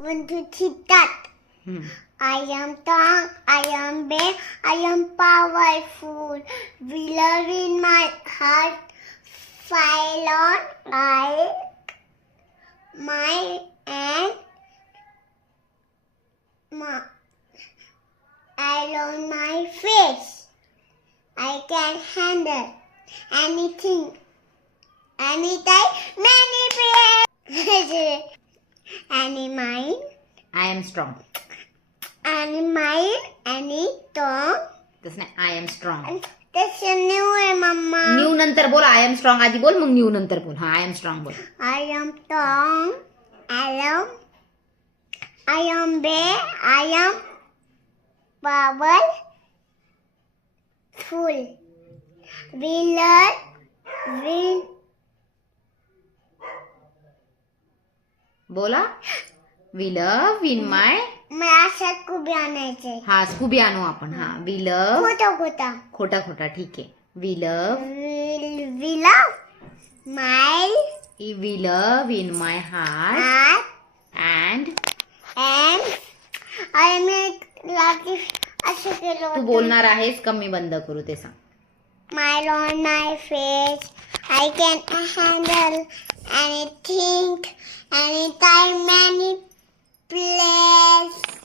1, 2, 3, dot. I am strong, I am big, I am powerful. Wheeler in my heart, file on my and on my face. I can handle anything, anytime, many places. Any mind, I am strong. any mind, any tongue. तसं नाही, I am strong. त्याचे new आहे मम्मा. New नंतर बोल. आय am strong आधी बोल, मग new नंतर बोल. हा, आय एम स्ट्रॉंग बोल. I am strong, I am big, I am powerful. बोला. We love in my. मला अशा कुबी आणायचे. हा, स्कूबी आणू आपण. हा, वी लव. खोटा खोटा खोटा ठीक आहे. We love. we love my we love in my heart heart and. and I make like असं केलं तू बोलणार आहेस का मी बंद करू ते सांग. Smile on my face. I can handle anything, anytime, any place.